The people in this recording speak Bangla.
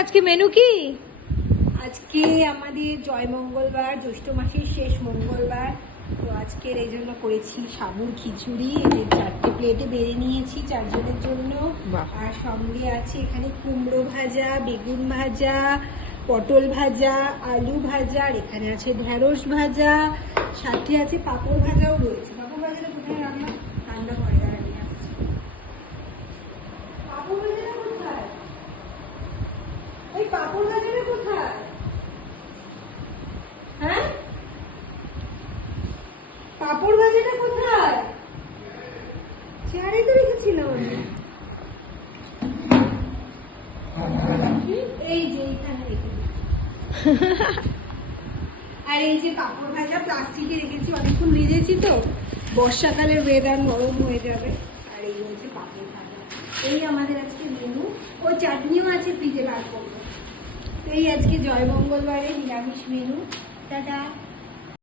আজকে মেনু কি? আজকে আমাদের জয় মঙ্গলবার, জ্যৈষ্ঠ মাসের শেষ মঙ্গলবার। তো আজকের এই জন্য করেছি সাবুর খিচুড়ি। এদের 4টে প্লেটে বেড়ে নিয়েছি 4 জনের জন্য। আর সঙ্গে আছে এখানে কুমড়ো ভাজা, বেগুন ভাজা, পটল ভাজা, আলু ভাজা, আর এখানে আছে ঢেঁড়স ভাজা, সাথে আছে পাঁপড় ভাজাও রয়েছে। পাঁপড় ভাজাটা কোথায় রান্না রান্না করে দাঁড়িয়ে আসছে। পাঁপড় ভাজাটা কোথায়? ওই পাঁপড় ভাজাটা কোথায়? হ্যাঁ, পাঁপড় ভাজাটা কোথায়? চেয়ারে তো রেখেছিলাম আমি। এই যে এইখানে রেখে আর এই যে পাঁপড় ভাজা প্লাস্টিকে রেখেছি, অনেকক্ষণ ভিজেছি তো, বর্ষাকালের ওয়েদার নরম হয়ে যাবে। আর এই হচ্ছে পাঁপড় ভাজা। এই আমাদের আজকে মেনু। ও চাটনিও আছে ফ্রিজে বার করবো। এই আজকে জয় মঙ্গলবারে নিরামিষ মেনু। টাটা।